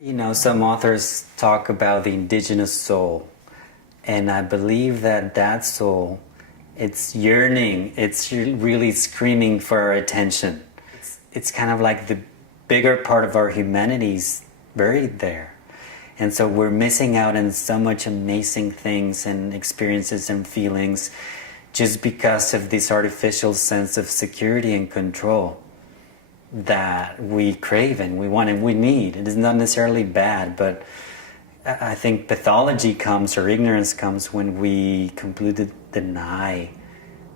You know, some authors talk about the indigenous soul, and I believe that that soul, it's yearning, it's really screaming for our attention. It's kind of like the bigger part of our humanity's buried there. And so we're missing out on so much amazing things and experiences and feelings just because of this artificial sense of security and control that we crave and we want and we need. It is not necessarily bad, but I think pathology comes or ignorance comes when we completely deny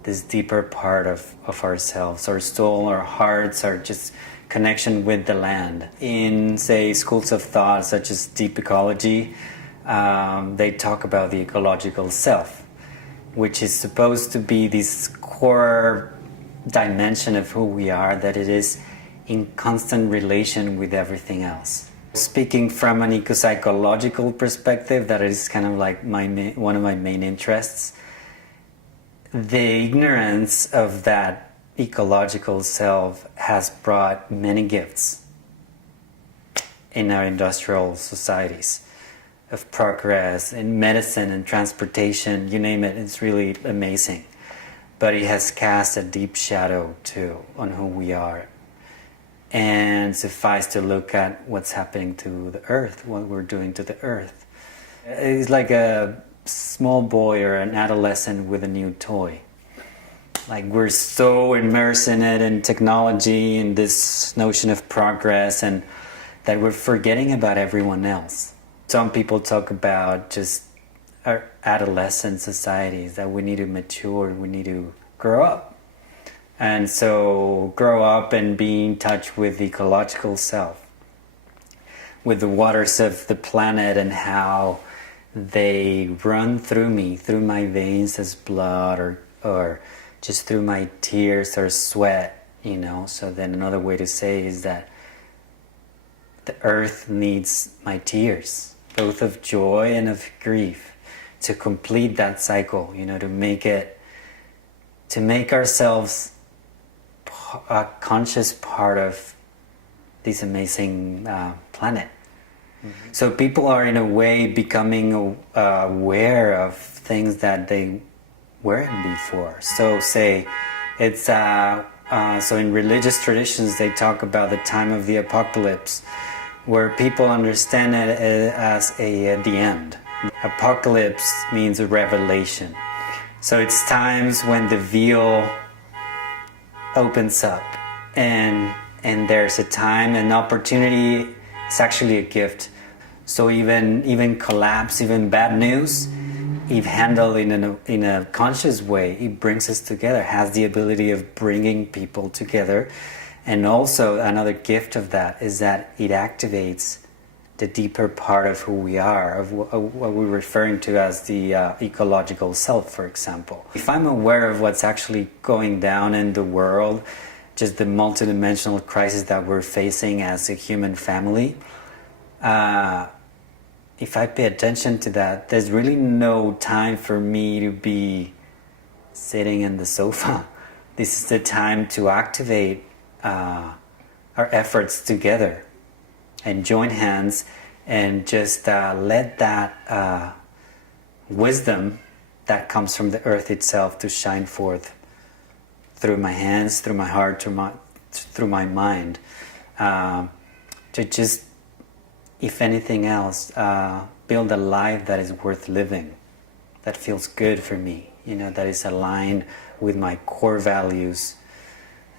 this deeper part of ourselves, our soul, our hearts, our just connection with the land. In, say, schools of thought such as deep ecology, they talk about the ecological self, which is supposed to be this core dimension of who we are, that it is in constant relation with everything else. Speaking from an eco-psychological perspective, that is kind of like one of my main interests. The ignorance of that ecological self has brought many gifts in our industrial societies of progress in medicine and transportation, you name it, it's really amazing. But it has cast a deep shadow too on who we are. And suffice to look at what's happening to the earth, what we're doing to the earth. It's like a small boy or an adolescent with a new toy. Like we're so immersed in it and technology and this notion of progress, and that we're forgetting about everyone else. Some people talk about just our adolescent societies, that we need to mature, we need to grow up. And so grow up and be in touch with the ecological self, with the waters of the planet and how they run through me, through my veins as blood or just through my tears or sweat, you know. So then another way to say is that the earth needs my tears, both of joy and of grief, to complete that cycle, you know, to make ourselves a conscious part of this amazing planet. Mm-hmm. So people are in a way becoming aware of things that they weren't before. So say it's so in religious traditions they talk about the time of the apocalypse, where people understand it as the end. Apocalypse means a revelation. So it's times when the veil opens up and there's a time, an opportunity. It's actually a gift. So even collapse, even bad news, if handled in a conscious way, it brings us together, has the ability of bringing people together. And also another gift of that is that it activates the deeper part of who we are, of what we're referring to as the ecological self, for example. If I'm aware of what's actually going down in the world, just the multidimensional crisis that we're facing as a human family, if I pay attention to that, there's really no time for me to be sitting in the sofa. This is the time to activate our efforts together and join hands and just let that wisdom that comes from the earth itself to shine forth through my hands, through my heart, through my mind, to just, if anything else, build a life that is worth living, that feels good for me, you know, that is aligned with my core values,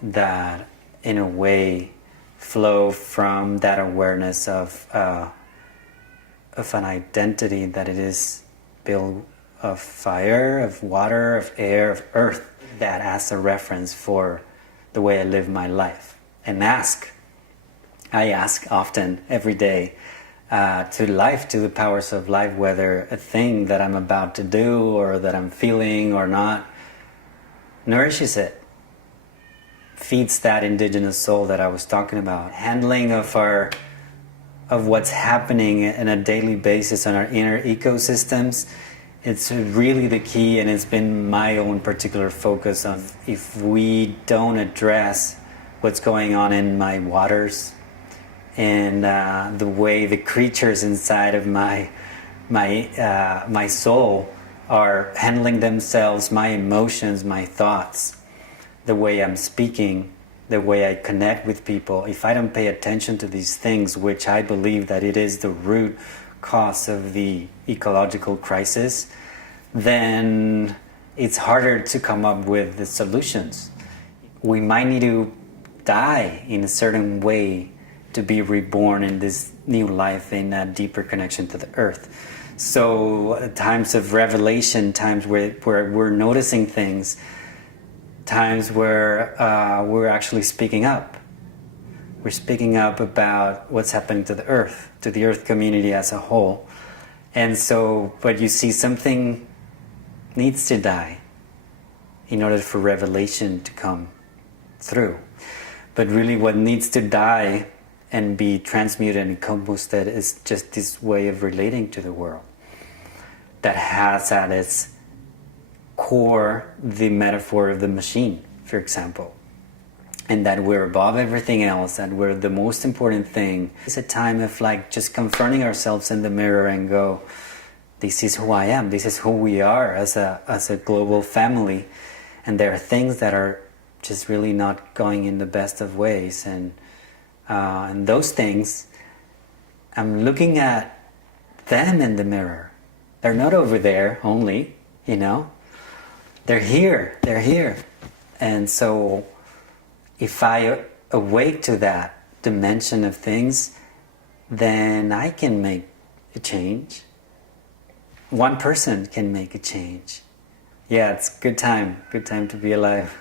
that in a way flow from that awareness of an identity that it is built of fire, of water, of air, of earth, that as a reference for the way I live my life. And I ask often, every day, to life, to the powers of life, whether a thing that I'm about to do or that I'm feeling or not nourishes it, feeds that indigenous soul that I was talking about. Handling of what's happening on a daily basis on our inner ecosystems, it's really the key, and it's been my own particular focus on if we don't address what's going on in my waters, and the way the creatures inside of my soul are handling themselves, my emotions, my thoughts, the way I'm speaking, the way I connect with people. If I don't pay attention to these things, which I believe that it is the root cause of the ecological crisis, then it's harder to come up with the solutions. We might need to die in a certain way to be reborn in this new life in a deeper connection to the earth. So times of revelation, times where we're noticing things, times where we're actually speaking up. We're speaking up about what's happening to the earth community as a whole. And so, but you see, something needs to die in order for revelation to come through. But really what needs to die and be transmuted and composted is just this way of relating to the world that has at its core the metaphor of the machine, for example, and that we're above everything else, that we're the most important thing. It's a time of like just confronting ourselves in the mirror and go, this is who I am, this is who we are as a global family, and there are things that are just really not going in the best of ways, and those things, I'm looking at them in the mirror. They're not over there only, you know. They're here. And so if I awake to that dimension of things, then I can make a change. One person can make a change. Yeah, it's a good time to be alive.